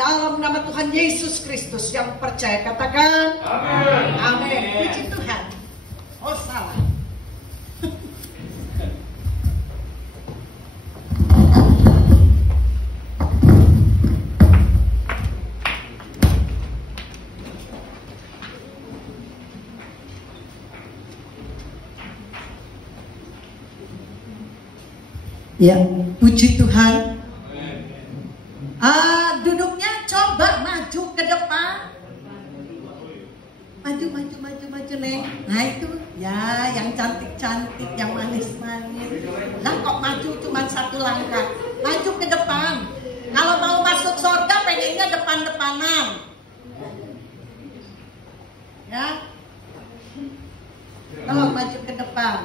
dalam nama Tuhan Yesus Kristus. Yang percaya katakan amin. Amin. Puji Tuhan. Oh salah. Ya, puji Tuhan. Duduknya coba maju ke depan. Maju, Neng. Nah itu, ya yang cantik-cantik, yang manis-manis. Lah kok maju cuma satu langkah. Maju ke depan. Kalau mau masuk surga pengennya depan-depanan. Ya. Kalau maju ke depan.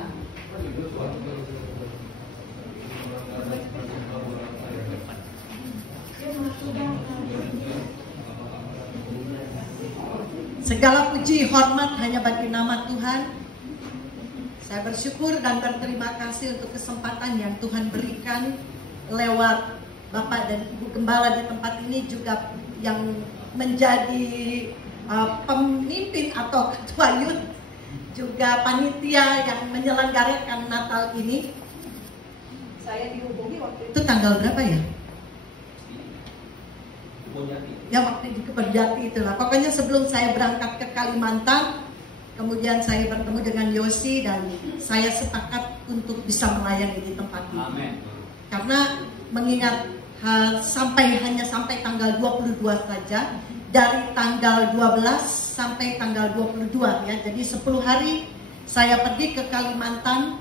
Segala puji hormat hanya bagi nama Tuhan. Saya bersyukur dan berterima kasih untuk kesempatan yang Tuhan berikan lewat Bapak dan Ibu Gembala di tempat ini, juga yang menjadi pemimpin atau ketua youth, juga panitia yang menyelenggarakan Natal ini. Saya dihubungi waktu itu tanggal berapa ya? Ya waktu di Kebonjati itulah. Pokoknya sebelum saya berangkat ke Kalimantan, kemudian saya bertemu dengan Yosi dan saya sepakat untuk bisa melayani di tempat ini. Amen. Karena mengingat hanya sampai tanggal 22 saja, dari tanggal 12 sampai tanggal 22 ya. Jadi 10 hari saya pergi ke Kalimantan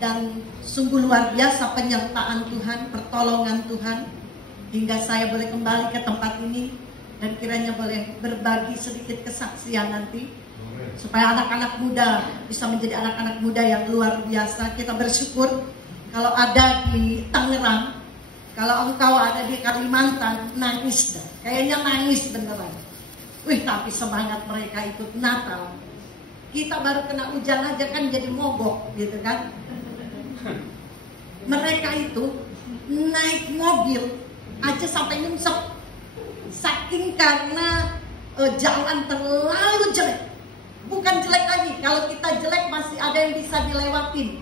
dan sungguh luar biasa penyertaan Tuhan, pertolongan Tuhan, hingga saya boleh kembali ke tempat ini dan kiranya boleh berbagi sedikit kesaksian nanti supaya anak-anak muda bisa menjadi anak-anak muda yang luar biasa. Kita bersyukur kalau ada di Tangerang, kalau engkau ada di Kalimantan, nangis dah. Kayaknya nangis beneran. Tapi semangat mereka ikut Natal. Kita baru kena hujan aja kan jadi mogok gitu kan. Mereka itu naik mobil aja sampai nyungsep, saking karena jalan terlalu jelek. Bukan jelek lagi, kalau kita jelek masih ada yang bisa dilewatin.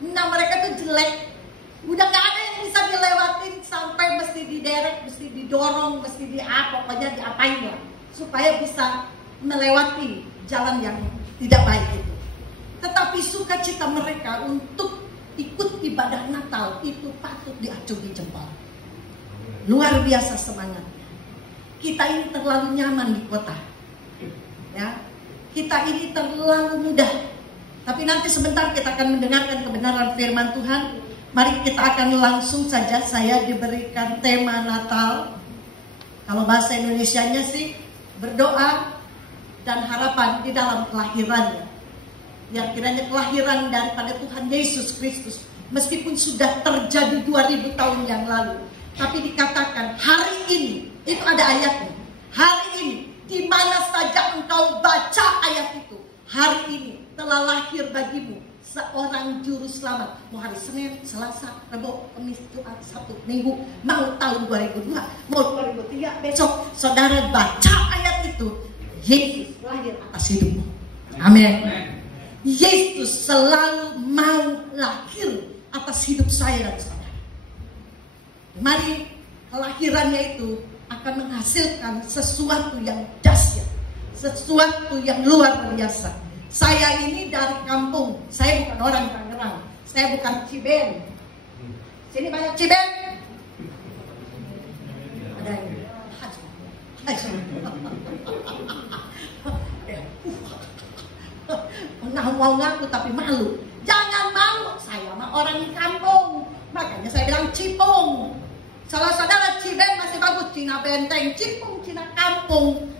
Nah mereka tuh jelek, udah gak ada yang bisa dilewatin, sampai mesti diderek, mesti didorong, mesti pokoknya diapain lah, supaya bisa melewati jalan yang tidak baik itu. Tetapi sukacita mereka untuk ikut ibadah Natal itu patut diacungi jempol. Luar biasa semangat. Kita ini terlalu nyaman di kota, ya. Kita ini terlalu mudah. Tapi nanti sebentar kita akan mendengarkan kebenaran firman Tuhan. Mari kita akan langsung saja. Saya diberikan tema Natal. Kalau bahasa Indonesianya sih berdoa dan harapan di dalam kelahirannya. Yang kiranya kelahiran daripada Tuhan Yesus Kristus, meskipun sudah terjadi 2000 tahun yang lalu, tapi dikatakan hari ini, itu ada ayatnya. Hari ini, di mana saja engkau baca ayat itu, hari ini telah lahir bagimu seorang juru selamat. Mau hari Senin, Selasa, Rabu, Kamis, Jumat, Sabtu, Minggu, mau tahun 2002, mau 2003, besok saudara baca ayat itu, Yesus lahir atas hidupmu. Amin. Yesus selalu mau lahir atas hidup saya dan saudara. Mari kelahirannya itu akan menghasilkan sesuatu yang dahsyat, sesuatu yang luar biasa. Saya ini dari kampung, saya bukan orang Tangerang, saya bukan Ciben. Sini banyak Ciben? Ada yang mau ngaku tapi malu. Jangan malu, saya mah orang di kampung. Makanya saya bilang Cipung. Saudara Ciben masih bagus, Cina Benteng, Cipung, Cina Kampung.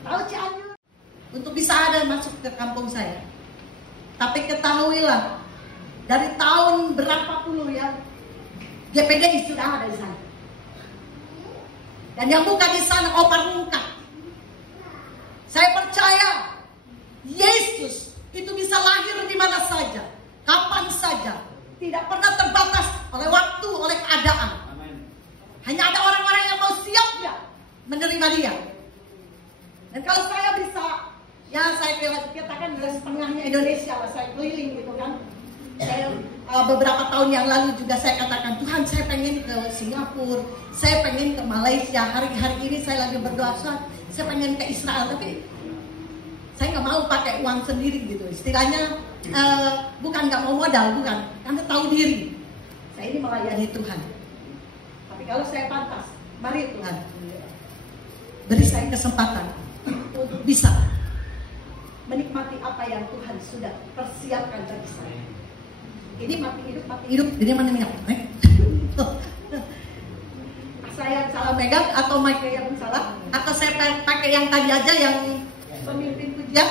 Tahu Cianjur? Untuk bisa ada masuk ke kampung saya. Tapi ketahuilah, dari tahun berapa puluh ya, GPDI sudah ada di sana. Dan yang buka di sana opar muka. Saya percaya Yesus itu bisa lahir di mana saja, kapan saja, tidak pernah terbatas oleh waktu, oleh keadaan. Hanya ada orang-orang yang mau siap Maria. Dan kalau saya bisa, ya saya katakan dari setengahnya Indonesia lah, saya keliling gitu kan. Saya beberapa tahun yang lalu juga saya katakan, Tuhan saya pengen ke Singapura, saya pengen ke Malaysia. Hari ini saya lagi berdoa, saya pengen ke Israel, tapi saya nggak mau pakai uang sendiri gitu. Istilahnya bukan nggak mau modal, bukan, karena tahu diri. Saya ini melayani Tuhan. Tapi kalau saya pantas, mari Tuhan, beri saya kesempatan untuk bisa menikmati apa yang Tuhan sudah persiapkan bagi saya. Ini mati hidup, jadi mana minyak? Saya salah megang atau mic yang salah? Atau saya pakai yang tadi aja yang pemimpin pujian?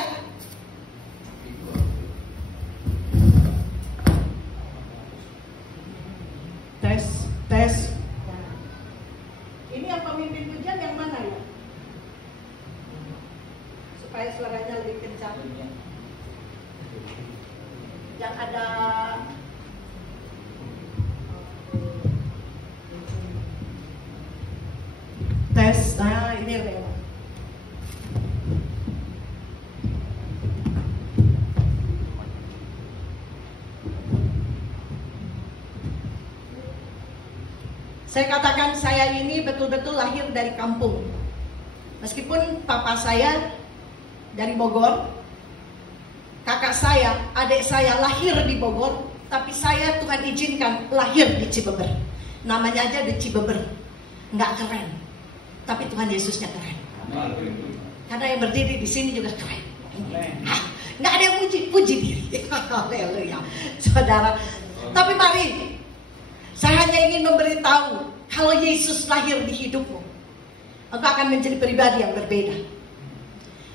Tes. Ini yang pemimpin pujian yang mana ya? Supaya suaranya lebih kencang. Yang ada tes, ini lebih enak. Saya katakan saya ini betul-betul lahir dari kampung. Meskipun papa saya dari Bogor, kakak saya, adik saya lahir di Bogor, tapi saya Tuhan izinkan lahir di Cibeber. Namanya aja di Cibeber, nggak keren, tapi Tuhan Yesusnya keren. Karena yang berdiri di sini juga keren. Nggak ada yang puji diri. Haleluya, saudara. Tapi mari, saya hanya ingin memberitahu, kalau Yesus lahir di hidupmu, engkau akan menjadi pribadi yang berbeda.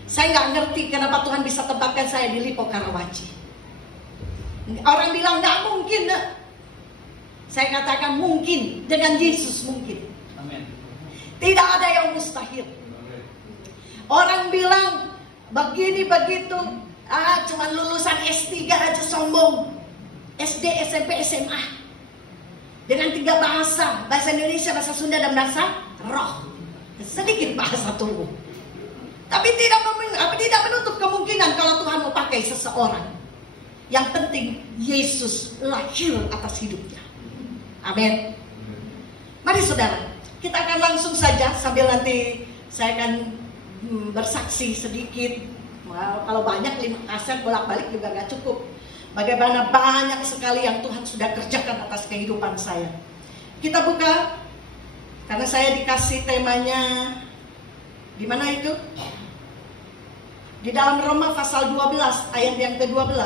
Saya nggak ngerti kenapa Tuhan bisa tempatkan saya di Lipo Karawaci. Orang bilang nggak mungkin. Saya katakan mungkin, dengan Yesus mungkin. Amen. Tidak ada yang mustahil. Orang bilang begini begitu, cuma lulusan S3 aja sombong. SD, SMP, SMA. Dengan 3 bahasa Indonesia, bahasa Sunda, dan bahasa roh. Sedikit bahasa tubuh. Tapi tidak menutup kemungkinan kalau Tuhan mau pakai seseorang. Yang penting Yesus lahir atas hidupnya. Amin. Mari saudara, kita akan langsung saja sambil nanti saya akan bersaksi sedikit. Kalau banyak 5 kaset bolak-balik juga gak cukup. Bagaimana banyak sekali yang Tuhan sudah kerjakan atas kehidupan saya. Kita buka, karena saya dikasih temanya, di mana itu? Di dalam Roma pasal 12 ayat yang ke-12.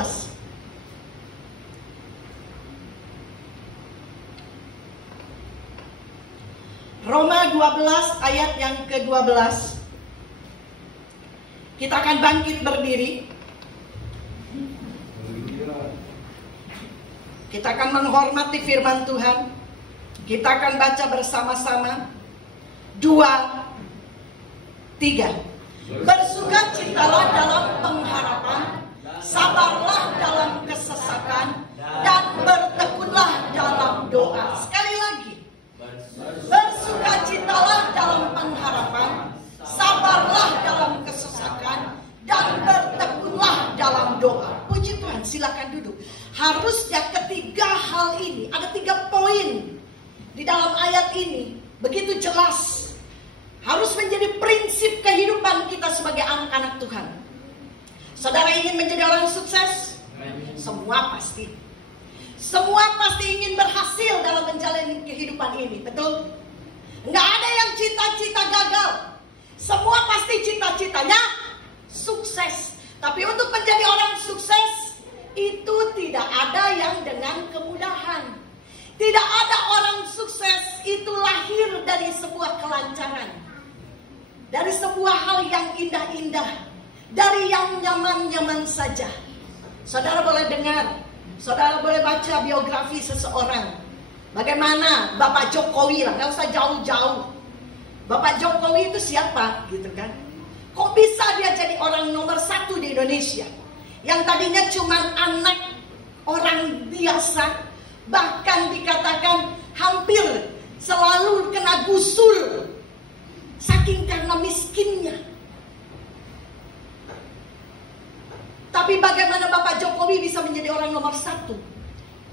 Roma 12 ayat yang ke-12. Kita akan bangkit berdiri. Kita akan menghormati firman Tuhan. Kita akan baca bersama-sama. 2, 3. Bersukacitalah dalam pengharapan, sabarlah dalam kesesakan, dan bertekunlah dalam doa. Sekali lagi, bersukacitalah dalam pengharapan, sabarlah dalam kesesakan, dan bertekunlah dalam doa. Puji Tuhan, silakan duduk. Harusnya ketiga hal ini, ada 3 poin di dalam ayat ini, begitu jelas. Harus menjadi prinsip kehidupan kita sebagai anak-anak Tuhan. Saudara ingin menjadi orang sukses? Semua pasti. Semua pasti ingin berhasil dalam menjalani kehidupan ini, betul? Nggak ada yang cita-cita gagal. Semua pasti cita-citanya sukses. Tapi untuk menjadi orang sukses, itu tidak ada yang dengan kemudahan. Tidak ada orang sukses itu lahir dari sebuah kelancaran. Dari sebuah hal yang indah-indah, dari yang nyaman-nyaman saja. Saudara boleh dengar, saudara boleh baca biografi seseorang. Bagaimana Bapak Jokowi lah, nggak usah jauh-jauh. Bapak Jokowi itu siapa, gitu kan? Kok bisa dia jadi orang nomor 1 di Indonesia? Yang tadinya cuma anak orang biasa, bahkan dikatakan hampir selalu kena gusur. Saking karena miskinnya. Tapi bagaimana Bapak Jokowi bisa menjadi orang nomor satu?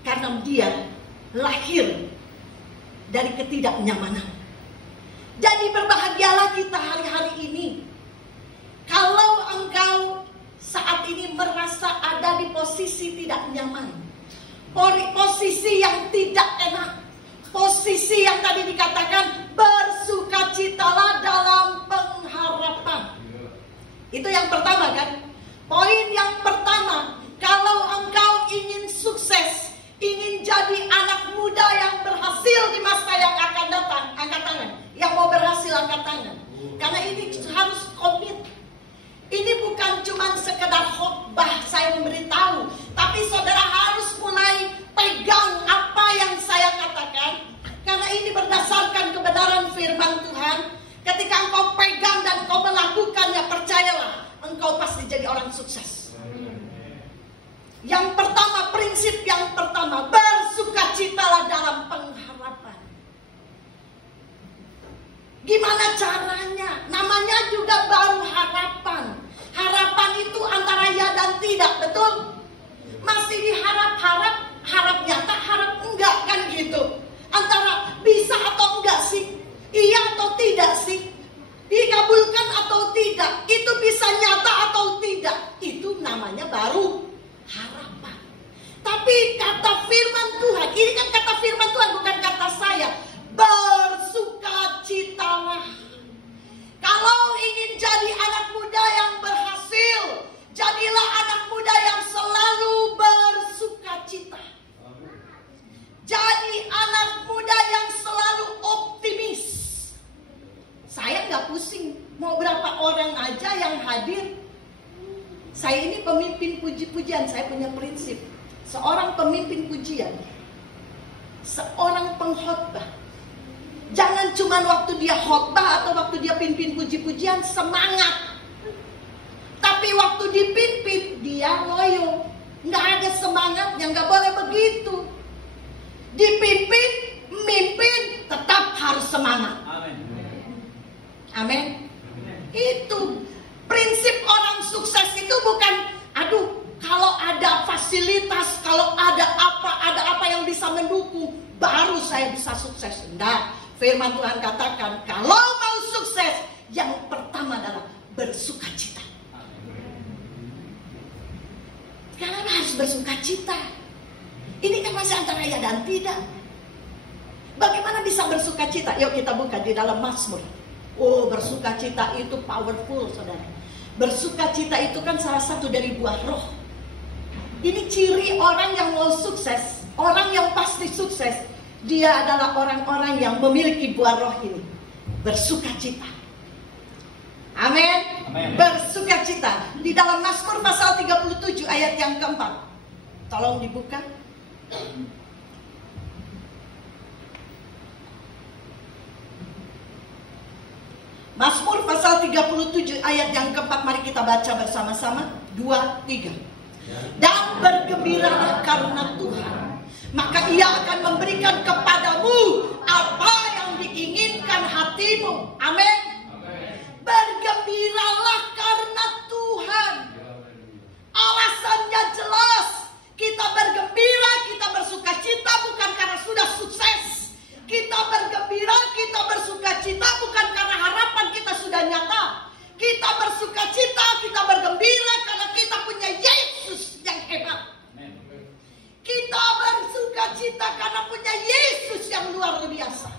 Karena dia lahir dari ketidaknyamanan. Jadi berbahagialah kita hari-hari ini. Kalau engkau saat ini merasa ada di posisi tidak nyaman, posisi yang tidak enak, posisi yang tadi dikatakan bersukacitalah dalam pengharapan. Itu yang pertama kan? Poin yang pertama, kalau engkau ingin sukses, ingin jadi anak muda yang berhasil di masa yang akan datang, angkat tangan. Yang mau berhasil angkat tangan. Karena ini harus komit. Ini bukan cuma sekedar khotbah saya memberitahu, tapi saudara harus mulai pegang apa yang saya katakan. Karena ini berdasarkan kebenaran firman Tuhan. Ketika engkau pegang dan engkau melakukannya, percayalah, engkau pasti jadi orang sukses. Yang pertama, prinsip yang pertama, bersukacitalah dalam pengharapan. Gimana caranya? Namanya juga baru harapan. Harapan itu antara ya dan tidak, betul? Masih diharap-harap, harap nyata, harap enggak, kan gitu. Antara bisa atau enggak sih? Iya atau tidak sih? Dikabulkan atau tidak? Itu bisa nyata atau tidak? Itu namanya baru harapan. Tapi kata firman Tuhan, ini kan kata firman Tuhan, bukan kata saya. Bersukacitalah. Kalau ingin jadi anak muda yang berhasil, jadilah anak muda yang selalu bersukacita. Jadi anak muda yang selalu optimis. Saya nggak pusing mau berapa orang aja yang hadir. Saya ini pemimpin puji-pujian, saya punya prinsip. Seorang pemimpin pujian, seorang pengkhotbah, jangan cuma waktu dia khotbah atau waktu dia pimpin puji-pujian semangat. Tapi waktu dipimpin dia loyo. Nggak ada semangatnya, nggak boleh begitu. Dipimpin, mimpin, tetap harus semangat. Amin. Itu prinsip orang sukses itu bukan, aduh, kalau ada fasilitas, kalau ada apa yang bisa mendukung, baru saya bisa sukses. Enggak. Firman Tuhan katakan, kalau mau sukses, yang pertama adalah bersukacita. Kenapa harus bersukacita? Ini kan masih antara ya dan tidak. Bagaimana bisa bersukacita? Yuk kita buka di dalam Mazmur. Oh, bersukacita itu powerful, saudara. Bersukacita itu kan salah satu dari buah roh. Ini ciri orang yang mau sukses, orang yang pasti sukses. Dia adalah orang-orang yang memiliki buah roh ini. Bersukacita. Amin. Bersukacita. Di dalam Mazmur pasal 37 ayat yang keempat. Tolong dibuka. Mazmur pasal 37 ayat yang keempat. Mari kita baca bersama-sama. 2, 3. Dan bergembiralah karena Tuhan, maka Ia akan memberikan kepadamu apa yang diinginkan hatimu. Amin. Bergembiralah karena Tuhan. Alasannya jelas. Kita bergembira, kita bersukacita bukan karena sudah sukses. Kita bergembira, kita bersukacita bukan karena harapan kita sudah nyata. Kita bersukacita, kita bergembira karena kita punya Yesus yang hebat. Kita bersukacita karena punya Yesus yang luar biasa.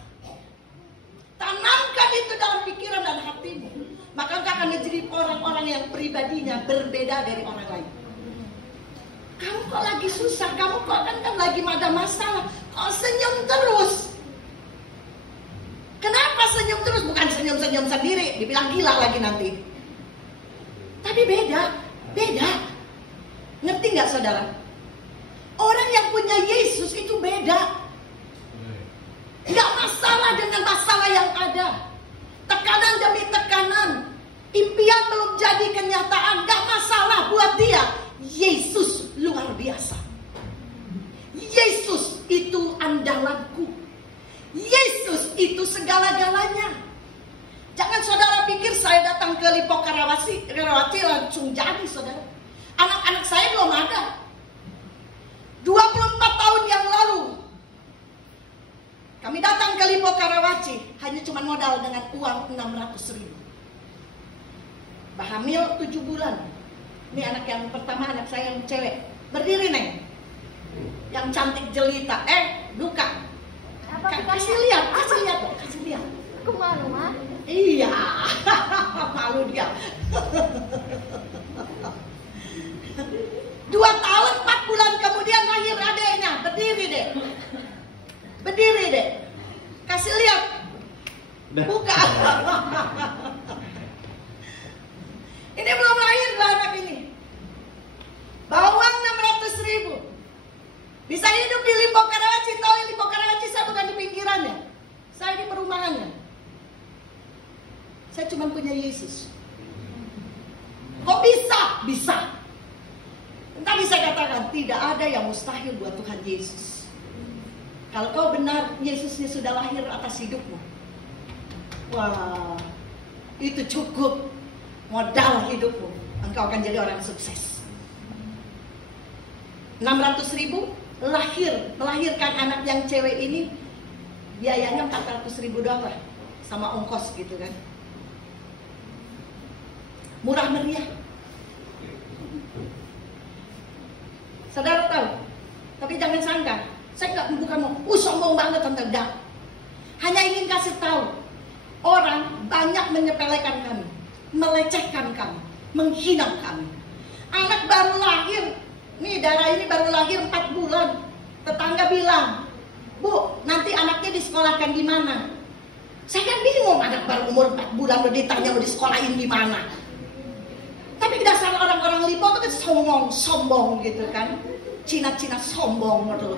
Tanamkan itu dalam pikiran dan hatimu. Maka engkau akan menjadi orang-orang yang pribadinya berbeda dari orang lain. Kamu kok lagi susah, kamu kok kan lagi ada masalah, kok senyum terus? Kenapa senyum terus? Bukan senyum-senyum sendiri, dibilang gila lagi nanti. Tapi beda. Ngerti nggak saudara? Orang yang punya Yesus itu beda. Nggak masalah dengan masalah yang ada. Tekanan demi tekanan. Impian belum jadi kenyataan. Nggak masalah buat dia. Yesus luar biasa. Yesus itu andalanku. Yesus itu segala-galanya. Jangan saudara pikir saya ke Lipo Karawaci langsung jadi, saudara. Anak-anak saya belum ada. 24 tahun yang lalu kami datang ke Lipo Karawaci, hanya cuma modal dengan uang 600.000. Hamil 7 bulan. Ini anak yang pertama, anak saya yang cewek. Berdiri, Neng. Yang cantik jelita. Buka. Kasih lihat. Aku malu, Ma. Iya. Malu dia. 2 tahun 4 bulan kemudian lahir adeknya. Berdiri deh. Kasih lihat. Buka. Ini belum lahir lah anak ini. Bawang 600.000. Bisa hidup di Lipo Karawaci. Tahu Lipo Karawaci saya bukan di pinggirannya. Saya di perumahannya. Saya cuma punya Yesus. Kok bisa? Bisa. Tadi saya katakan tidak ada yang mustahil buat Tuhan Yesus. Kalau kau benar Yesusnya sudah lahir atas hidupmu, wah, itu cukup modal hidupmu. Engkau akan jadi orang sukses. 600.000 melahirkan anak yang cewek ini biayanya 400.000 doang lah, sama ongkos gitu kan. Murah meriah. Saudara tahu, tapi jangan sangka saya bukan mau sombong banget tentang dak. Hanya ingin kasih tahu, orang banyak menyepelekan kami, melecehkan kami, menghina kami. Anak baru lahir, nih darah ini baru lahir 4 bulan. Tetangga bilang, Bu, nanti anaknya disekolahkan di mana? Saya kan bingung, anak baru umur 4 bulan udah ditanya mau disekolahin di mana. Tapi dasar orang-orang Lipo itu kan sombong gitu kan. Cina-Cina sombong gitu.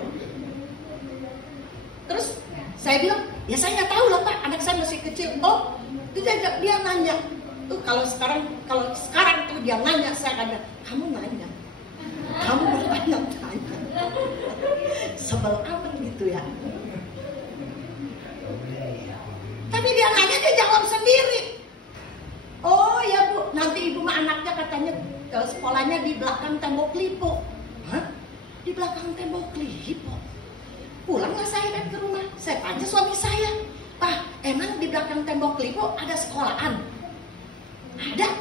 Terus saya bilang, ya saya nggak tahu lah Pak, anak saya masih kecil. Oh, dia nanya. Tuh kalau sekarang tuh dia nanya, saya kata, kamu nanya. Kamu bertanya-tanya. Sebel amat gitu ya. Tapi dia nanya, dia jawab sendiri. Oh ya Bu, nanti ibu sama anaknya katanya ke sekolahnya di belakang tembok Lipo. Hah? Di belakang tembok Lipo? Pulanglah saya kan ke rumah. Saya tanya suami saya, Pak, emang di belakang tembok Lipo ada sekolahan? Ada.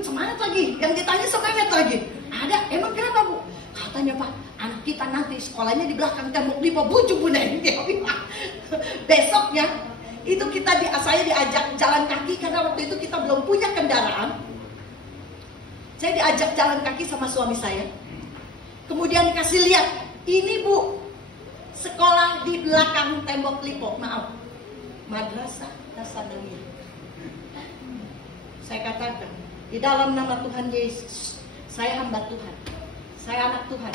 Semangat lagi. Yang ditanya semangat lagi. Ada. Emang kenapa Bu? Katanya Pak, anak kita nanti sekolahnya di belakang tembok Lipo. Bujuk Bu Neng. Besoknya itu saya diajak jalan kaki karena waktu itu kita belum punya kendaraan. Saya diajak jalan kaki sama suami saya. Kemudian dikasih lihat, ini Bu, sekolah di belakang tembok Lipo. Maaf, Madrasah Hasanawiyah. Saya katakan, di dalam nama Tuhan Yesus, saya hamba Tuhan, saya anak Tuhan,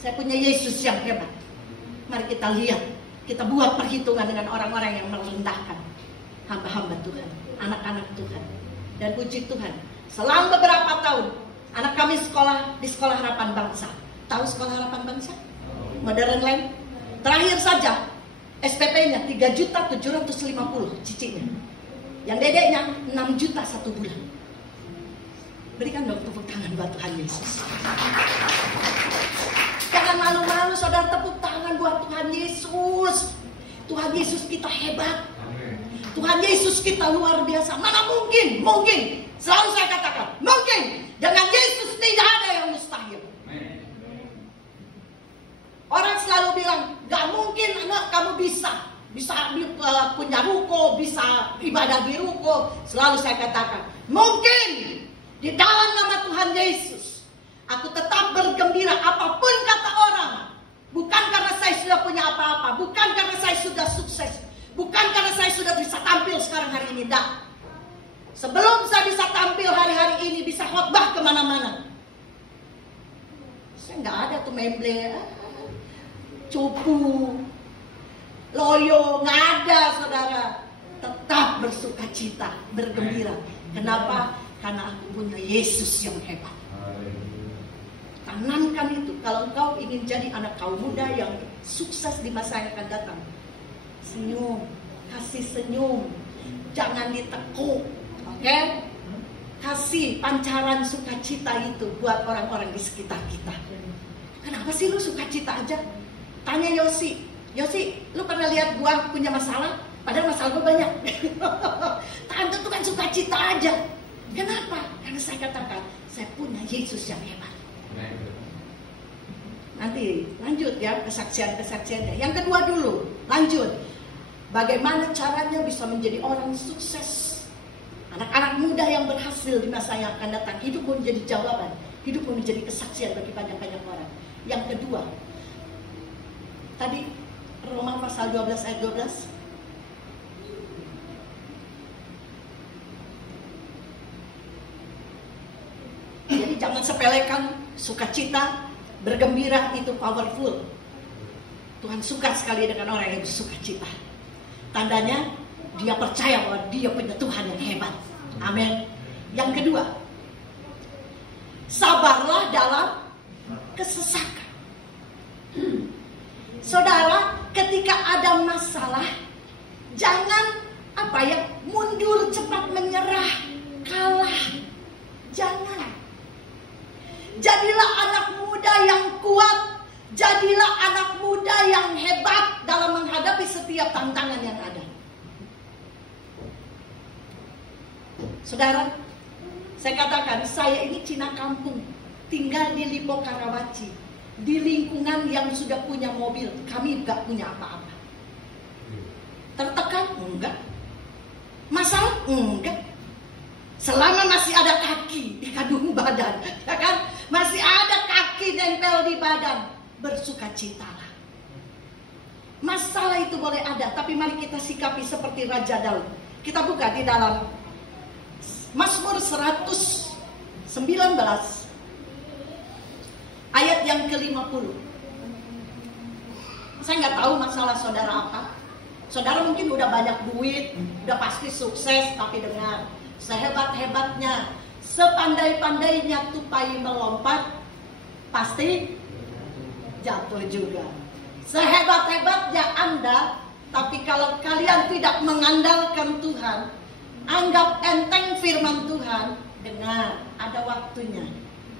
saya punya Yesus yang hebat. Mari kita lihat, kita buat perhitungan dengan orang-orang yang merendahkan hamba-hamba Tuhan, anak-anak Tuhan. Dan puji Tuhan, selama beberapa tahun anak kami sekolah di Sekolah Harapan Bangsa. Tahu Sekolah Harapan Bangsa? Modern Land. Terakhir saja SPP-nya 3.750 cicinya. Yang dedeknya 6 juta 1 bulan. Berikan dong tepuk tangan buat Tuhan Yesus. Jangan malu-malu saudara, tepuk tangan buat Tuhan Yesus. Tuhan Yesus kita hebat. Tuhan Yesus kita luar biasa. Mana mungkin? Selalu saya katakan, mungkin. Dengan Yesus tidak ada yang mustahil. Orang selalu bilang, gak mungkin anak kamu bisa punya ruko, bisa ibadah di ruko. Selalu saya katakan, mungkin. Di dalam nama Tuhan Yesus, aku tetap bergembira apapun kata orang. Bukan karena saya sudah punya apa-apa, bukan karena saya sudah sukses, bukan karena saya sudah bisa tampil sekarang hari ini. Dah. Sebelum saya bisa tampil hari-hari ini, bisa khotbah kemana-mana, saya nggak ada tuh memble, cupu, loyo, nggak ada saudara. Tetap bersuka cita, bergembira. Kenapa? Karena aku punya Yesus yang hebat. Tanamkan itu. Kalau engkau ingin jadi anak kaum muda yang sukses di masa yang akan datang, senyum, kasih senyum, jangan ditekuk, oke? kasih pancaran sukacita itu buat orang-orang di sekitar kita. Kenapa sih lu sukacita aja? Tanya Yosi, lu pernah lihat gua punya masalah? Padahal masalah gua banyak. Tante tuh kan sukacita aja. Kenapa? Karena saya katakan, saya punya Yesus yang hebat. Nanti lanjut ya kesaksian-kesaksiannya. Yang kedua dulu, lanjut. Bagaimana caranya bisa menjadi orang sukses? Anak-anak muda yang berhasil di masa yang akan datang. Hidupmu menjadi jawaban. Hidupmu menjadi kesaksian bagi banyak-banyak orang. Yang kedua, tadi Roma pasal 12 ayat 12. Jadi jangan sepelekan sukacita. Bergembira itu powerful. Tuhan suka sekali dengan orang yang bersukacita. Tandanya dia percaya bahwa dia punya Tuhan yang hebat. Amin. Yang kedua, sabarlah dalam kesesakan. Saudara, ketika ada masalah, jangan mundur cepat, menyerah, kalah. Jangan. Jadilah anak muda yang kuat. Jadilah anak muda yang hebat dalam menghadapi setiap tantangan yang ada. Saudara, saya katakan, saya ini Cina kampung, tinggal di Lipo Karawaci, di lingkungan yang sudah punya mobil. Kami gak punya apa-apa. Tertekan? Enggak. Masalah? Enggak. Selama masih ada kaki di kandung badan, ya kan? Masih ada kaki nempel di badan, bersukacitalah. Masalah itu boleh ada, tapi mari kita sikapi seperti Raja Daud. Kita buka di dalam Mazmur 119 ayat yang ke-50. Saya nggak tahu masalah saudara apa. Saudara mungkin udah banyak duit, udah pasti sukses, tapi dengar, sehebat-hebatnya, sepandai-pandainya tupai melompat, pasti jatuh juga. Sehebat-hebatnya Anda, tapi kalau kalian tidak mengandalkan Tuhan, anggap enteng firman Tuhan, dengar, ada waktunya.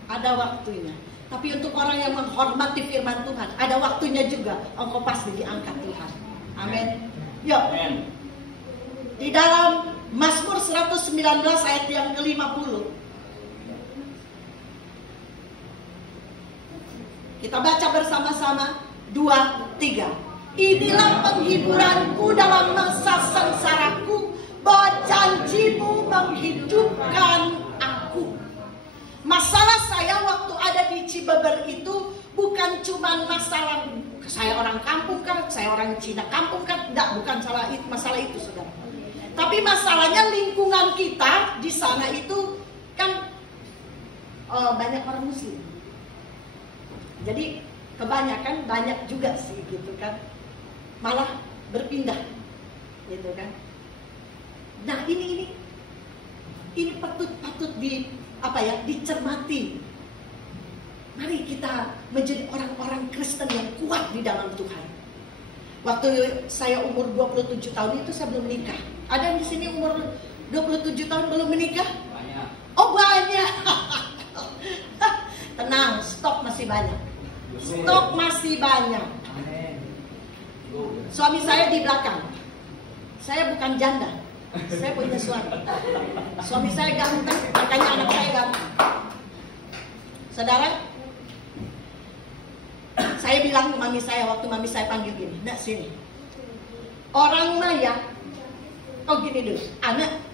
Ada waktunya. Tapi untuk orang yang menghormati firman Tuhan, ada waktunya juga. Engkau pasti diangkat Tuhan. Amin. Yuk. Di dalam Mazmur 119 ayat yang ke-50. Kita baca bersama-sama. 2, 3. Inilah penghiburanku dalam masa sengsaraku, bahwa janjimu menghidupkan aku. Masalah saya waktu ada di Cibeber itu bukan cuma masalah saya orang kampung kan, saya orang Cina kampung kan, enggak, bukan masalah itu saudara. Tapi masalahnya lingkungan kita di sana itu kan banyak orang Muslim. Jadi kebanyakan, banyak juga sih gitu kan, malah berpindah gitu kan. Nah ini patut dicermati. Mari kita menjadi orang-orang Kristen yang kuat di dalam Tuhan. Waktu saya umur 27 tahun itu saya belum menikah. Ada yang di sini umur 27 tahun belum menikah? Banyak. Oh banyak. Tenang, stok masih banyak. Stok masih banyak. Suami saya di belakang. Saya bukan janda. Saya punya suami. Suami saya ganteng, makanya anak saya ganteng. Saudara, saya bilang ke mami saya waktu mami saya panggil gini, "Nak sini. Orang Maya, oh gini dulu,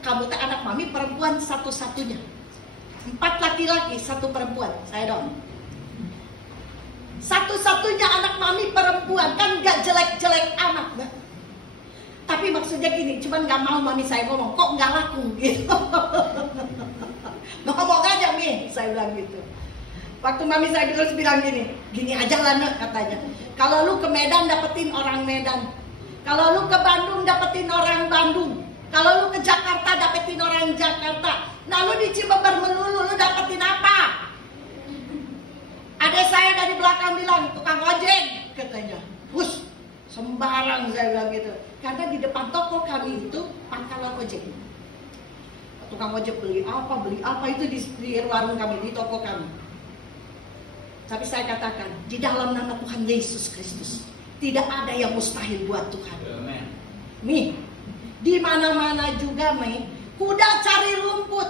kamu tak anak mami perempuan satu-satunya. 4 laki-laki, 1 perempuan. Saya dong. Satu-satunya anak mami perempuan, kan gak jelek-jelek amat, nah. Tapi maksudnya gini, cuman gak mau mami saya ngomong, kok gak laku gitu. Ngomong aja Mi, saya bilang gitu. Waktu mami saya terus bilang gini aja lah Nek, katanya. Kalau lu ke Medan dapetin orang Medan. Kalau lu ke Bandung dapetin orang Bandung. Kalau lu ke Jakarta dapetin orang Jakarta. Nah lu di Cibeber melulu, lu dapetin apa? Ada saya dari belakang bilang, tukang ojek katanya. Hus, sembarang saya bilang gitu. Karena di depan toko kami itu pangkalan ojek. tukang ojek beli apa itu di warung kami, di toko kami. Tapi saya katakan, di dalam nama Tuhan Yesus Kristus, tidak ada yang mustahil buat Tuhan. Nih, di mana-mana juga, kuda cari rumput,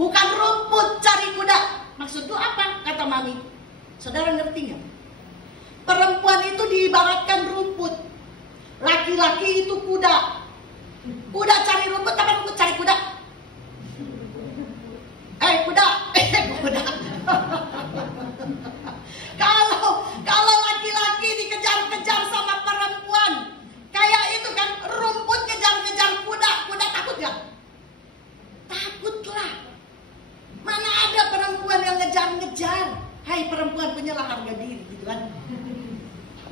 bukan rumput cari kuda. Maksud itu apa? Kata Mami. Saudara ngerti nggak? Perempuan itu diibaratkan rumput, laki-laki itu kuda. Kuda cari rumput, apa rumput cari kuda? Kuda. Kalau laki-laki dikejar-kejar sama perempuan, kayak itu kan, rumput ngejar-ngejar kuda takut gak? Takutlah. Mana ada perempuan yang ngejar-ngejar? Hai perempuan, punyalah harga diri gitu kan.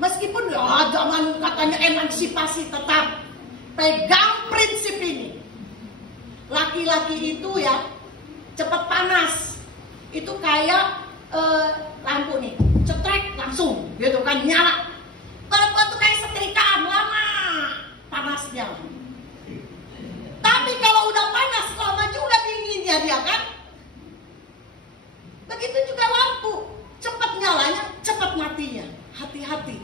Meskipun zaman katanya emansipasi, tetap pegang prinsip ini. Laki-laki itu ya cepat panas. Itu kayak lampu nih, cetrek langsung gitu kan, nyala. Perempuan tuh kayak setrikaan, lama panasnya. Tapi kalau udah panas, lama juga dinginnya dia kan. Begitu juga lampu, cepat nyalanya, cepat matinya. Hati-hati.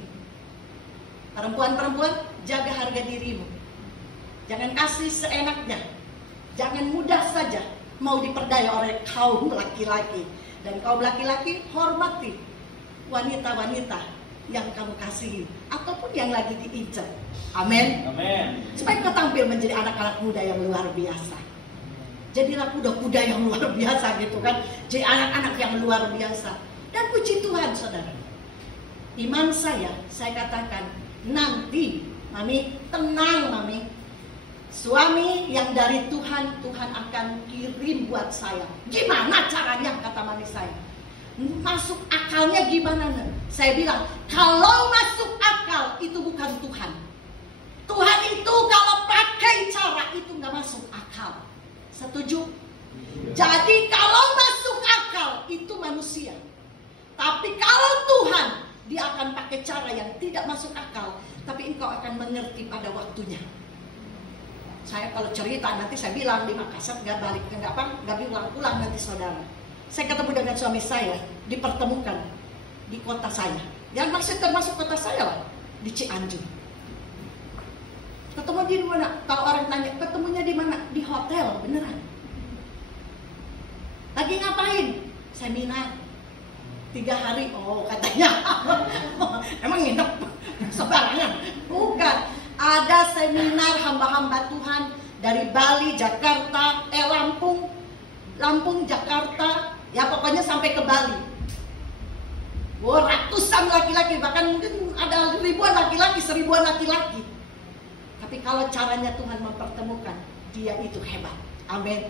Perempuan-perempuan, jaga harga dirimu. Jangan kasih seenaknya. Jangan mudah saja mau diperdaya oleh kaum laki-laki. Dan kaum laki-laki, hormati wanita-wanita yang kamu kasihi ataupun yang lagi diincar. Amin. Amin. Supaya kau tampil menjadi anak-anak muda yang luar biasa. Jadilah kuda-kuda yang luar biasa gitu kan. Jadi anak-anak yang luar biasa. Dan puji Tuhan saudara. Iman saya katakan nanti, Mami, tenang Mami. Suami yang dari Tuhan, Tuhan akan kirim buat saya. Gimana caranya, kata Mami saya. Masuk akalnya gimana? Saya bilang, kalau masuk akal itu bukan Tuhan. Tuhan itu kalau pakai cara itu gak masuk akal. Setuju? Jadi kalau masuk akal itu manusia. Tapi kalau Tuhan, dia akan pakai cara yang tidak masuk akal. Tapi engkau akan mengerti pada waktunya. Saya kalau cerita nanti saya bilang di Makassar gak balik, gak pulang nanti saudara. Saya ketemu dengan suami saya, dipertemukan di kota saya. Yang maksud termasuk kota saya lah, di Cianjur. Ketemu di mana? Kalau orang tanya, ketemunya di mana? Di hotel, beneran. Lagi ngapain? Seminar 3 hari. Oh katanya, emang nginep sembarangan? Bukan. Ada seminar hamba-hamba Tuhan dari Bali, Jakarta, Lampung, Jakarta, ya pokoknya sampai ke Bali. Ratusan laki-laki, bahkan mungkin ada ribuan laki-laki, 1000-an laki-laki. Tapi kalau caranya Tuhan mempertemukan, dia itu hebat. Amin.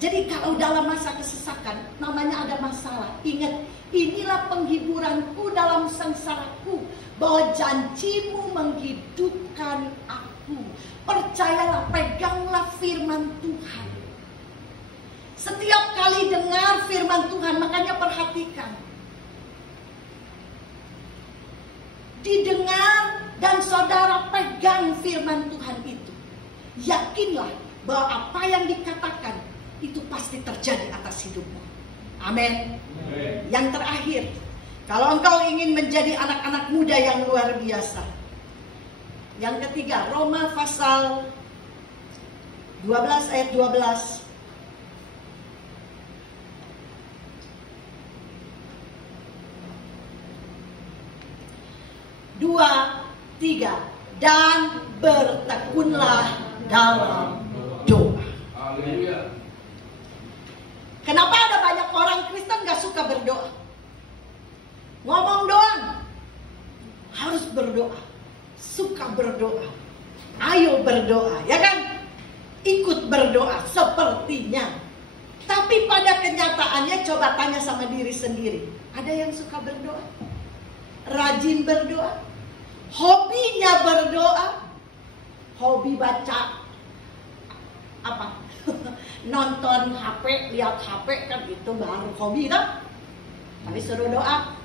Jadi kalau dalam masa kesesakan, namanya ada masalah, ingat, inilah penghiburanku dalam sengsaraku, bahwa janjimu menghidupkan aku. Percayalah, peganglah firman Tuhan. Setiap kali dengar firman Tuhan, makanya perhatikan. Didengar dan saudara pegang firman Tuhan itu. Yakinlah bahwa apa yang dikatakan itu pasti terjadi atas hidupmu. Amin. Yang terakhir, kalau engkau ingin menjadi anak-anak muda yang luar biasa. Yang ketiga, Roma pasal 12 ayat 12. Dua, tiga, dan bertekunlah dalam doa. Haleluya. Kenapa ada banyak orang Kristen gak suka berdoa? Ngomong doang, harus berdoa, suka berdoa, ayo berdoa, ya kan? Ikut berdoa sepertinya. Tapi pada kenyataannya coba tanya sama diri sendiri. Ada yang suka berdoa? Rajin berdoa? Hobinya berdoa? Hobi baca apa? Nonton HP, lihat HP kan itu baru hobi kan? Tapi suruh doa,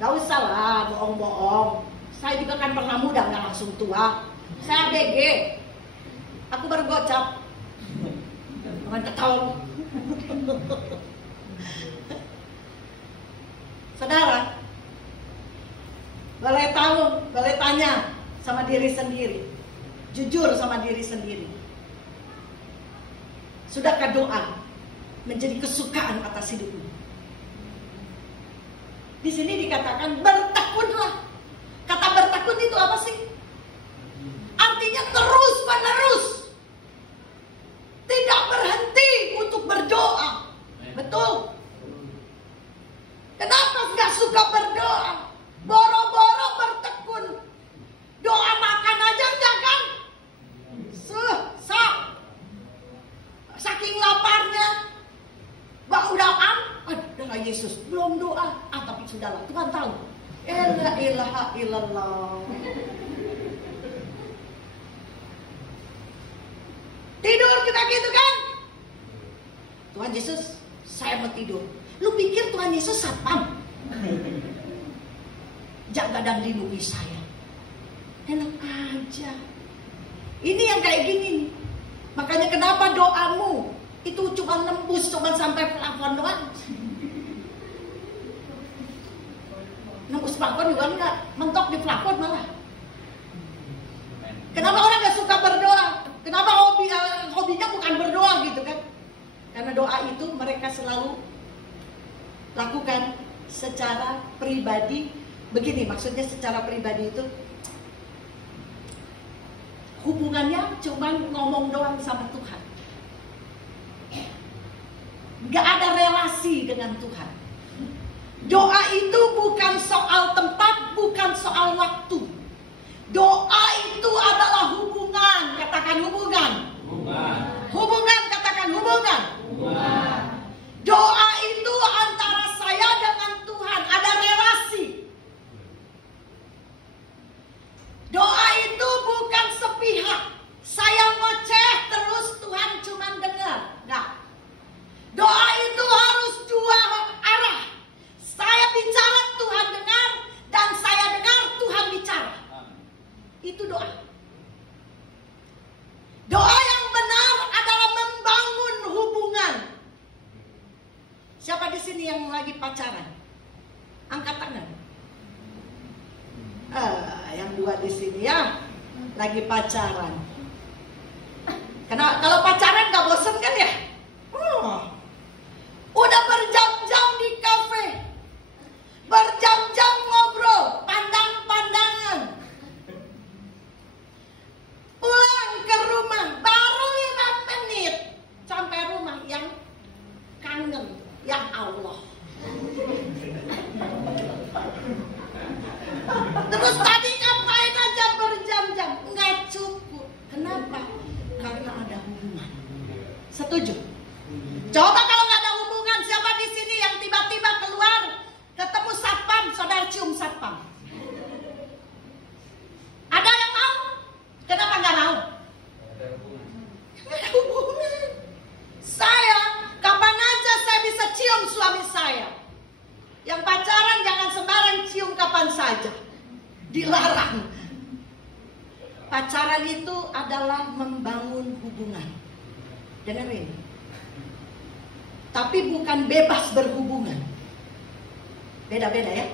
gak usah lah bohong-bohong. Saya juga kan pernah muda, gak langsung tua. Saya ABG. bergocap. Orang ketawa. Saudara, boleh tanya sama diri sendiri. Jujur sama diri sendiri. Sudahkah doa menjadi kesukaan atas hidupmu? Di sini dikatakan bertekunlah. Kata bertekun itu apa sih? Artinya terus menerus, tidak berhenti untuk berdoa. Betul. Kenapa nggak suka berdoa? Boro-boro bertekun. Doa makan aja enggak kan? Susah. Saking laparnya, udaan, dengan Yesus belum doa. Tapi sudahlah, Tuhan tahu. La ilaha illallah. Tidur kita gitu kan? Tuhan Yesus, saya mau tidur. Lu pikir Tuhan Yesus satpam? Jaga dan lindungi saya. Enak aja. Ini yang kayak gini nih. Makanya kenapa doamu itu cuma nembus, cuma sampai plafon doang. Nembus plafon juga enggak, mentok di plafon malah. Kenapa orang gak suka berdoa? Kenapa hobinya bukan berdoa gitu kan? Karena doa itu mereka selalu lakukan secara pribadi. Begini maksudnya secara pribadi itu hubungannya cuma ngomong doang sama Tuhan. Gak ada relasi dengan Tuhan. Doa itu bukan soal tempat, bukan soal waktu. Doa itu adalah hubungan. Katakan hubungan. Hubungan, katakan hubungan. Doa itu antara saya dengan Tuhan, ada relasi. Doa itu bukan sepihak. Saya ngoceh terus Tuhan cuma dengar. Enggak. Doa itu harus dua arah. Saya bicara, Tuhan dengar, dan saya dengar, Tuhan bicara. Itu doa. Doa yang benar adalah membangun hubungan. Siapa di sini yang lagi pacaran? Angkat tangan. Yang dua di sini ya, lagi pacaran. Karena kalau pacaran gak bosen kan ya? Udah berjam-jam di kafe, berjam-jam ngobrol, pandang-pandangan. Pulang ke rumah, baru 5 menit sampai rumah yang kangen, ya Allah. Terus tadi ngapain aja berjam-jam? Nggak cukup. Kenapa? Karena ada hubungan. Setuju? Coba kalau nggak ada hubungan, siapa di sini yang tiba-tiba keluar ketemu satpam, saudara cium satpam? Ada yang mau? Kenapa nggak mau? Nggak ada hubungan. Saya, kapan aja saya bisa cium suami saya. Yang pacaran jangan sembarang cium kapan saja. Dilarang. Pacaran itu adalah membangun hubungan. Dengerin. Tapi bukan bebas berhubungan. Beda-beda ya.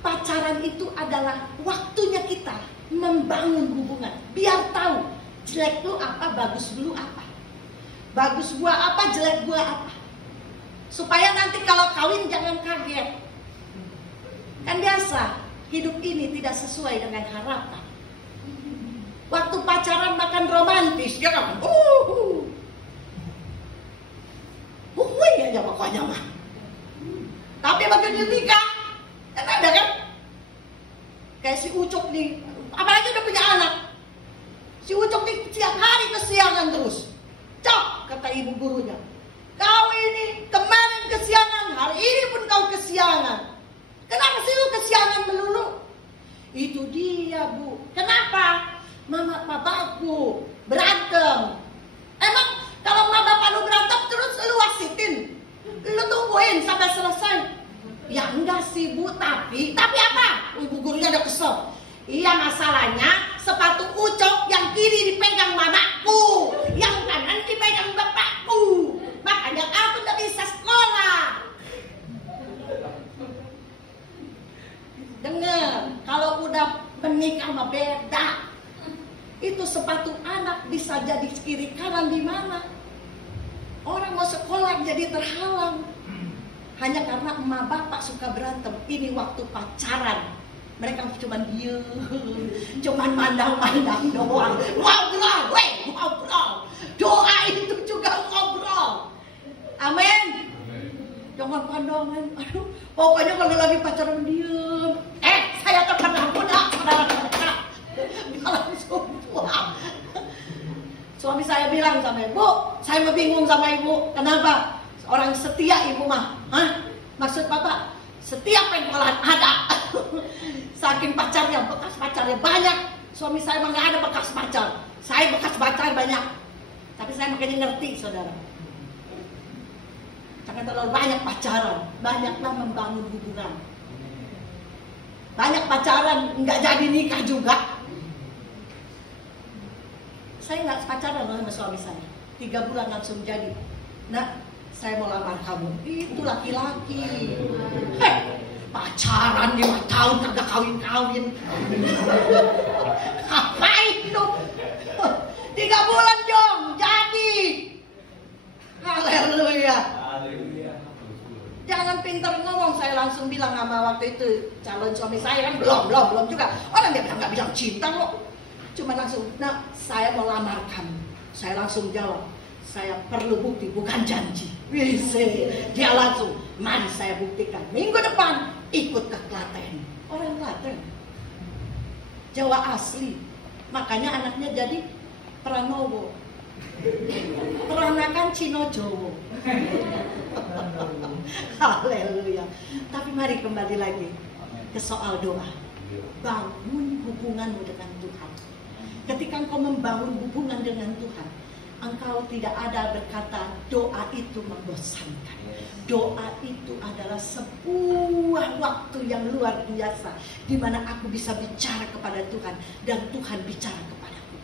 Pacaran itu adalah waktunya kita membangun hubungan. Biar tahu jelek lu apa, bagus lu apa. Bagus gua apa, jelek gua apa. Supaya nanti kalau kawin jangan kaget. Kan biasa, hidup ini tidak sesuai dengan harapan. Waktu pacaran makan romantis, dia kan aja pokoknya mah. Tapi begitu nikah, kan ada kan? Kayak si Ucok nih, apalagi udah punya anak. Si Ucok nih tiap hari kesiangan terus. Cok, kata ibu gurunya. Kau ini kemarin kesiangan, hari ini pun kau kesiangan. Kenapa sih lu kesiangan melulu? Itu dia, Bu. Kenapa? Mama papaku berantem. Emang kalau mama bapak lu berantem terus lu wasitin? Lu tungguin sampai selesai? Ya enggak sih, Bu, tapi apa? Ibu gurunya udah kesel. Iya, masalahnya sepatu ucok, yang kiri dipegang mamaku, yang kanan dipegang bapakku. Makanya aku tidak bisa sekolah. Dengar, kalau udah menikah mah beda. Itu sepatu anak bisa jadi kiri kanan di mana. Orang mau sekolah jadi terhalang. Hanya karena emak bapak suka berantem. Ini waktu pacaran. Mereka cuma diem, cuman mandang-mandang doang. Ngobrol, ngobrol. Doa itu juga ngobrol. Amin. Jangan pandangan. Aduh, pokoknya kalau lagi pacaran diem. Saya terpandang budak, saudara-saudara. Langsung pulang. Suami saya bilang sama ibu, saya mau bingung sama ibu. Kenapa? Orang setia ibu mah. Hah? Maksud bapak? Setiap pengkolan ada. Saking pacarnya, bekas pacarnya banyak. Suami saya mah nggak ada bekas pacar. Saya bekas pacar banyak. Tapi saya makanya ngerti, saudara. Jangan terlalu banyak pacaran. Banyaklah membangun hubungan. Banyak pacaran, nggak jadi nikah juga. Saya nggak pacaran sama suami saya. 3 bulan langsung jadi. Nah, saya mau lamar kamu. Itu laki-laki. Pacaran 5 tahun kagak kawin-kawin. Ngapain itu? 3 bulan dong, jadi. Haleluya. Jangan pintar ngomong. Saya langsung bilang sama waktu itu calon suami saya kan belum juga. Orang dia nggak bilang cinta kok. Cuma langsung, nah saya mau lamar kamu. Saya langsung jawab, saya perlu bukti bukan janji. Wise, dia langsung, mari saya buktikan. Minggu depan ikut ke Klaten. Orang Klaten, Jawa asli. Makanya anaknya jadi Pranowo. Peranakan Cino Jowo. Haleluya. Tapi mari kembali lagi ke soal doa. Bangun hubunganmu dengan Tuhan. Ketika engkau membangun hubungan dengan Tuhan, engkau tidak ada berkata doa itu membosankan. Doa itu adalah sebuah waktu yang luar biasa, di mana aku bisa bicara kepada Tuhan dan Tuhan bicara kepadaku.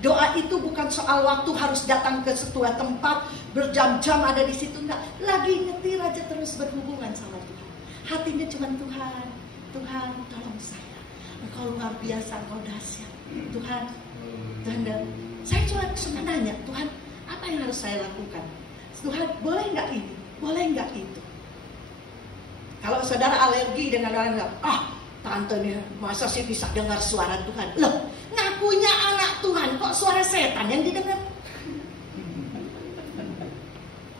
Doa itu bukan soal waktu harus datang ke sebuah tempat berjam-jam ada di situ, enggak. Lagi nyetir aja terus berhubungan sama Tuhan. Hatinya cuma Tuhan, Tuhan tolong saya. Engkau luar biasa, engkau dahsyat. Tuhan, saya cuma nanya, Tuhan, apa yang harus saya lakukan? Tuhan, boleh nggak ini? Boleh nggak itu? Kalau saudara alergi dengan orang nggak, tante nih, masa sih bisa dengar suara Tuhan? Loh, ngakunya anak Tuhan, kok suara setan yang didengar?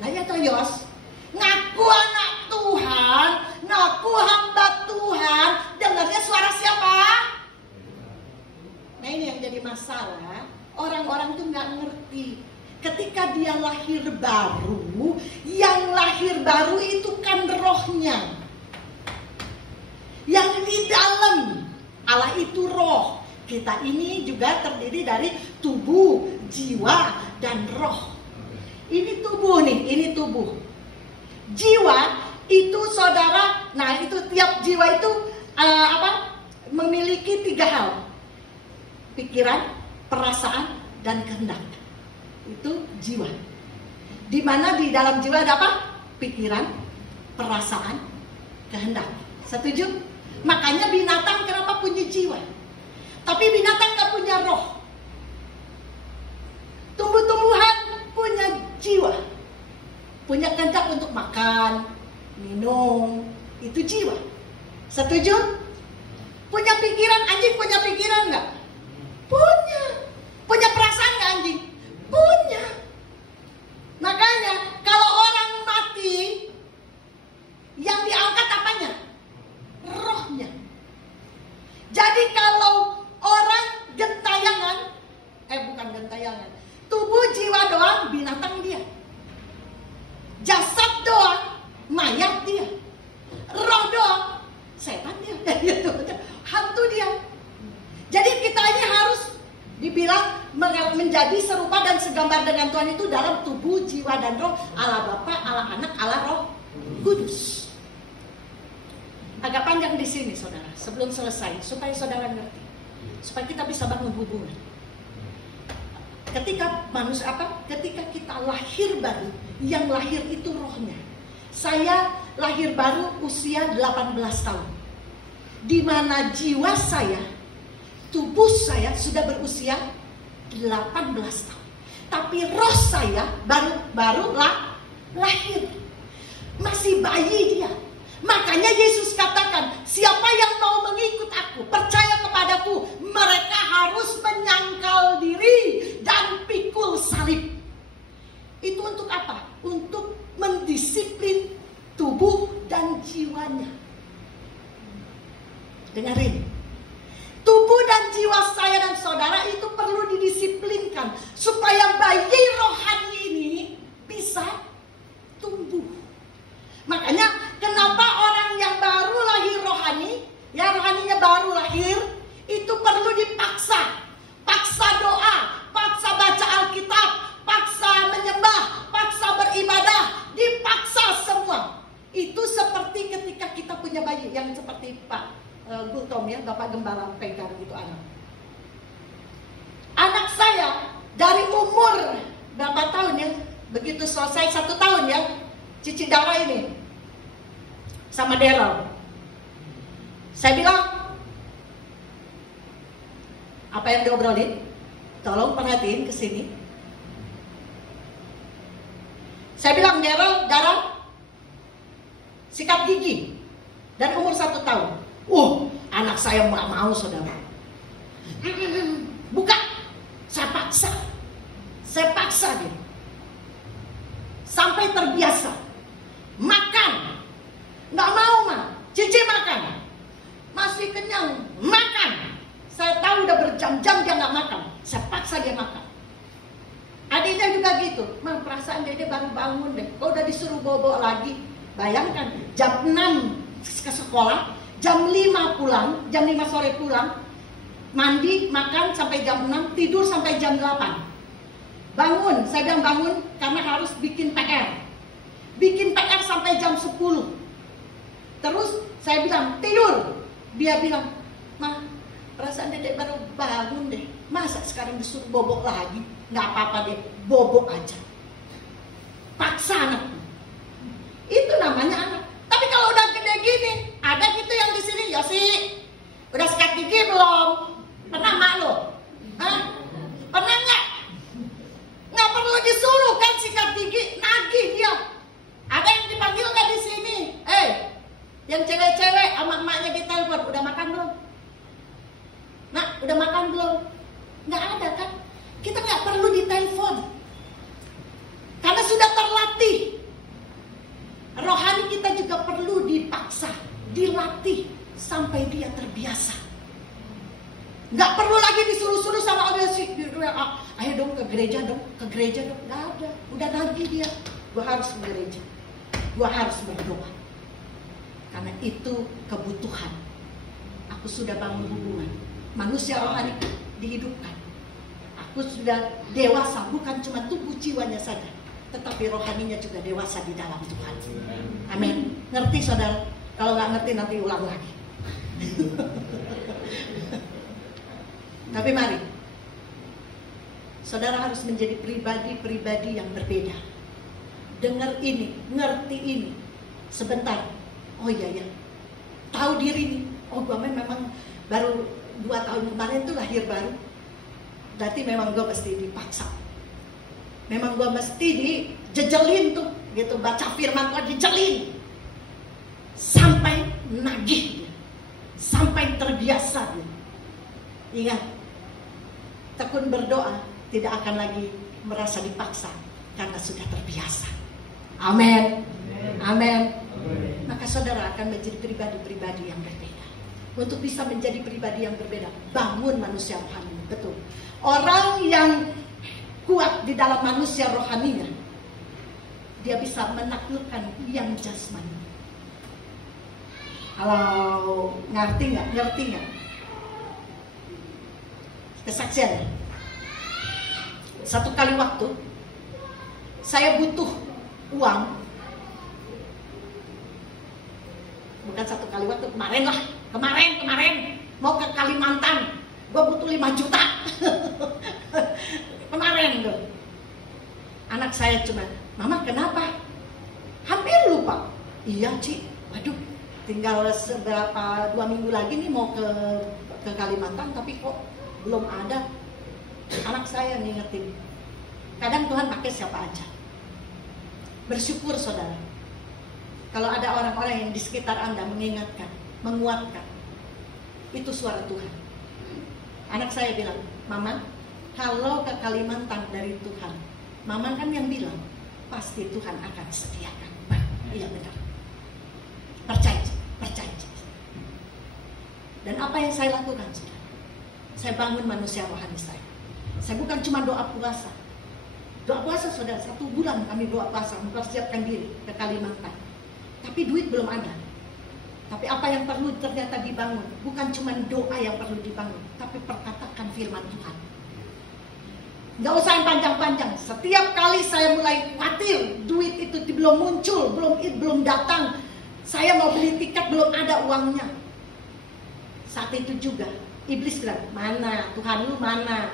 Nah ya toh Yos, ngaku anak Tuhan, ngaku hamba Tuhan, dengarnya suara siapa? Nah ini yang jadi masalah, orang-orang tuh nggak ngerti. Ketika dia lahir baru, yang lahir baru itu kan rohnya. Yang di dalam Allah itu roh. Kita ini juga terdiri dari tubuh, jiwa, dan roh. Ini tubuh nih, ini tubuh. Jiwa itu saudara, nah itu tiap jiwa itu memiliki 3 hal. Pikiran, perasaan, dan kehendak. Itu jiwa. Di mana di dalam jiwa ada apa? Pikiran, perasaan, kehendak. Setuju? Makanya binatang kenapa punya jiwa? Tapi binatang gak punya roh. Tumbuh-tumbuhan punya jiwa. Punya kehendak untuk makan, minum. Itu jiwa. Setuju? Punya pikiran, anjing punya pikiran gak? Punya. Punya perasaan gak anjing? Punya. Makanya kalau orang mati, yang diangkat apanya? Rohnya. Jadi kalau orang gentayangan, bukan gentayangan, tubuh jiwa doang binatang dia, jasad doang mayat dia, roh doang setan dia, hantu dia. Jadi kita ini harus dibilang menjadi serupa dan segambar dengan Tuhan itu dalam tubuh, jiwa, dan roh. Allah Bapa, Allah Anak, Allah Roh Kudus. Agak panjang di sini saudara, sebelum selesai supaya saudara ngerti. supaya kita bisa bangun hubungan. Ketika ketika kita lahir baru, yang lahir itu rohnya. Saya lahir baru usia 18 tahun. Di mana jiwa saya, tubuh saya sudah berusia 18 tahun. Tapi roh saya baru lahir. Masih bayi dia. Makanya Yesus katakan, siapa yang mau mengikut aku, percaya kepadaku, mereka harus menyangkal diri dan pikul salib. Itu untuk apa? Untuk mendisiplin tubuh dan jiwanya. Dengarin. Tubuh dan jiwa saya dan saudara itu perlu didisiplinkan supaya bayi rohani ini bisa tumbuh. Makanya kenapa orang yang baru lahir rohani, ya rohaninya baru lahir, itu perlu dipaksa. Paksa doa, paksa baca Alkitab, paksa menyembah, paksa beribadah, dipaksa semua. Itu seperti ketika kita punya bayi yang seperti Pak Gultom ya, Bapak Gembala pegang gitu anak. Anak saya dari umur berapa tahun ya, begitu selesai 1 tahun ya, Cici Dara ini sama Daryl. Saya bilang, apa yang diobrolin? Tolong perhatiin ke sini. Saya bilang, Daryl, sikat gigi dan umur 1 tahun. Anak saya nggak mau, saudara. Buka, saya paksa dia sampai terbiasa. Makan, nggak mau Cici makan, masih kenyang, makan. Saya tahu udah berjam-jam dia nggak makan, saya paksa dia makan. Adiknya juga gitu, perasaan dia baru bangun deh, kok udah disuruh bobo lagi. Bayangkan, jam 6 ke sekolah, jam 5 pulang, jam 5 sore pulang, mandi, makan sampai jam 6, tidur sampai jam 8. Bangun, saya bilang bangun karena harus bikin PR. Bikin PR sampai jam 10. Terus saya bilang tidur. Dia bilang, "Ma, perasaan dedek baru bangun deh. Masa sekarang disuruh bobok lagi?" Nggak apa-apa deh, bobok aja. Paksa anakku. Itu namanya anak. Tapi kalau udah gede gini, ada gitu yang di sini, Yosi, udah sikat gigi belum? Pernah mak lo? Hah? Pernah nggak? Nggak perlu disuruh kan sikat gigi, nagih dia. Ada yang dipanggil nggak di sini? Yang cewek-cewek sama emaknya ditelepon, udah makan belum? Nak, udah makan belum? Nggak ada kan? Kita nggak perlu ditelepon, karena sudah terlatih. Rohani kita juga perlu dipaksa, dilatih sampai dia terbiasa. Nggak perlu lagi disuruh-suruh sama orang sih. Ayo dong ke gereja dong. Nggak ada, udah nagih dia. Gua harus ke gereja, gua harus berdoa, karena itu kebutuhan. Aku sudah bangun hubungan. Manusia rohani dihidupkan. Aku sudah dewasa, bukan cuma tubuh jiwanya saja, tetapi rohaninya juga dewasa di dalam Tuhan. Amin. Ngerti saudara? Kalau nggak ngerti nanti ulang lagi. Tapi mari, saudara harus menjadi pribadi-pribadi yang berbeda. Dengar ini, ngerti ini. Sebentar, oh iya ya, tahu diri nih. Oh, gue memang baru 2 tahun kemarin tuh lahir baru. Berarti memang gue mesti dipaksa. Memang gue mesti dijejelin tuh, gitu. Baca firman Tuhan dijelin sampai nagih dia, sampai terbiasa dia. Ingat, tekun berdoa tidak akan lagi merasa dipaksa karena sudah terbiasa. Amin. Amin. Maka saudara akan menjadi pribadi-pribadi yang berbeda. Untuk bisa menjadi pribadi yang berbeda, bangun manusia rohani. Betul. Orang yang kuat di dalam manusia rohaninya, dia bisa menaklukkan yang jasmani. Kalau ngerti nggak? Kesaksian. Satu kali waktu, saya butuh uang. Bukan satu kali waktu, kemarin mau ke Kalimantan. gue butuh 5 juta. Kemarin tuh anak saya cuma, mama kenapa? Hampir lupa. Iya Ci, waduh tinggal seberapa 2 minggu lagi nih mau ke Kalimantan, tapi kok belum ada. Anak saya ngingetin, kadang Tuhan pakai siapa aja. Bersyukur saudara, kalau ada orang-orang yang di sekitar Anda mengingatkan, menguatkan, itu suara Tuhan. Anak saya bilang, mama kalau ke Kalimantan dari Tuhan, mama kan yang bilang pasti Tuhan akan sediakan. Iya benar, percaya. Dan apa yang saya lakukan saudara? Saya bangun manusia rohani saya. Saya bukan cuma doa puasa. Doa puasa saudara, 1 bulan kami doa puasa mempersiapkan diri ke Kalimantan. Tapi duit belum ada. Tapi apa yang perlu ternyata dibangun, bukan cuma doa yang perlu dibangun, tapi perkatakan firman Tuhan. Gak usah yang panjang-panjang. Setiap kali saya mulai khawatir duit itu belum muncul, belum datang, saya mau beli tiket belum ada uangnya. Saat itu juga iblis bilang, mana Tuhan lu mana?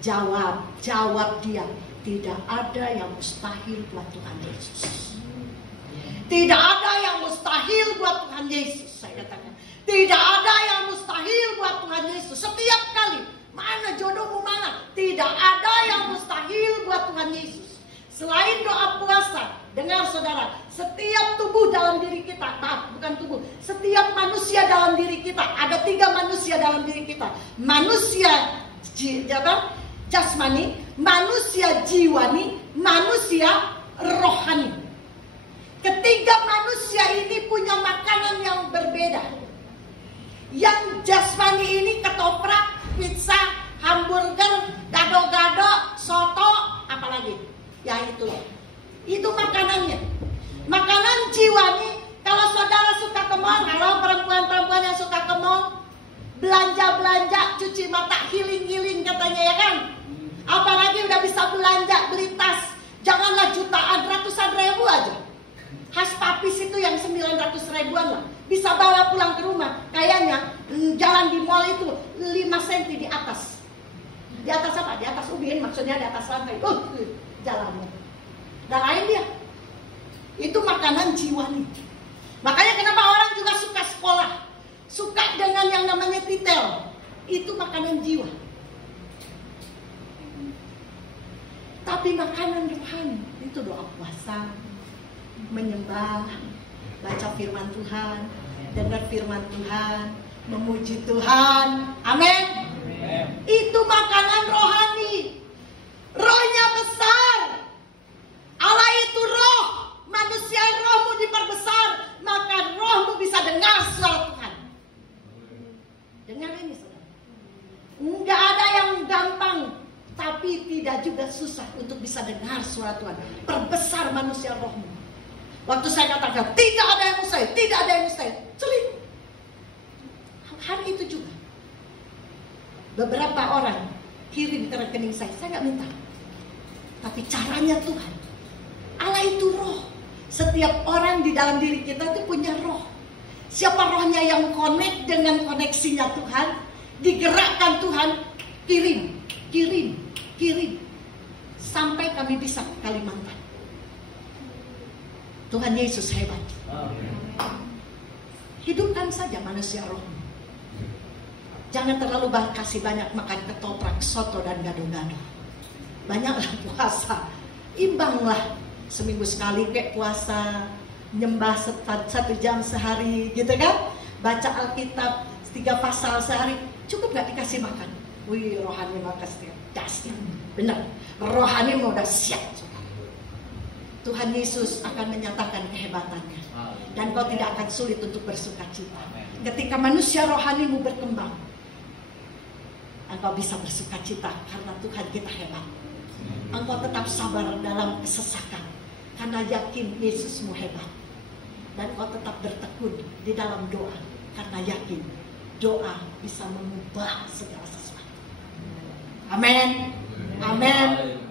Jawab dia, tidak ada yang mustahil buat Tuhan Yesus. Tidak ada yang mustahil buat Tuhan Yesus, saya katakan. Tidak ada yang mustahil buat Tuhan Yesus. Setiap kali, mana jodohmu mana? Tidak ada yang mustahil buat Tuhan Yesus. Selain doa puasa, dengar saudara, setiap tubuh dalam diri kita, bukan tubuh, setiap manusia dalam diri kita, ada 3 manusia dalam diri kita. Manusia jasmani, manusia jiwani, manusia rohani. Ketiga manusia ini punya makanan yang berbeda. Yang jasmani ini ketoprak, pizza, hamburger, gado-gado, soto, apalagi. Ya itu loh. Itu makanannya. Makanan jiwani, kalau saudara suka ke mall, kalau perempuan-perempuan yang suka ke mall, belanja-belanja, cuci mata, healing-healing katanya ya kan. Apalagi udah bisa belanja, beli tas, janganlah jutaan, ratusan ribu aja. Khas papis itu yang 900 ribuan lah, bisa bawa pulang ke rumah. Kayaknya jalan di mall itu 5 cm di atas. Di atas apa? Di atas ubin, maksudnya di atas lantai. Jalannya. Dan lain dia. Itu makanan jiwa nih. Makanya kenapa orang juga suka sekolah, suka dengan yang namanya titel. Itu makanan jiwa. Tapi makanan rohani itu doa puasa, menyembah, baca firman Tuhan, dengar firman Tuhan, memuji Tuhan. Amin. Itu makanan rohani. Rohnya besar. Allah itu roh. Manusia rohmu diperbesar, maka rohmu bisa dengar suara Tuhan. Dengar ini saudara. Enggak ada yang gampang, tapi tidak juga susah untuk bisa dengar suara Tuhan. Perbesar manusia rohmu. Waktu saya katakan tidak ada yang mustahil, tidak ada yang mustahil, celing. Hari itu juga beberapa orang kirim ke rekening saya nggak minta. Tapi caranya Tuhan. Allah itu roh. Setiap orang di dalam diri kita itu punya roh. Siapa rohnya yang connect dengan koneksinya Tuhan, digerakkan Tuhan, kirim. Sampai kami bisa ke Kalimantan. Tuhan Yesus hebat. Hidupkan saja manusia roh. Jangan terlalu kasih banyak makan ketoprak, soto, dan gado-gado. Banyaklah puasa. Imbanglah. Seminggu sekali kayak puasa, nyembah 1 jam sehari gitu kan. Baca Alkitab 3 pasal sehari. Cukup gak dikasih makan? Wih, rohani makan setiap dasnya. Benar, rohani mau udah siap. Tuhan Yesus akan menyatakan kehebatannya. Dan kau tidak akan sulit untuk bersuka cita. Ketika manusia rohanimu berkembang, engkau bisa bersuka cita karena Tuhan kita hebat. Engkau tetap sabar dalam kesesakan karena yakin Yesusmu hebat. Dan kau tetap bertekun di dalam doa karena yakin doa bisa mengubah segala sesuatu. Amin. Amin.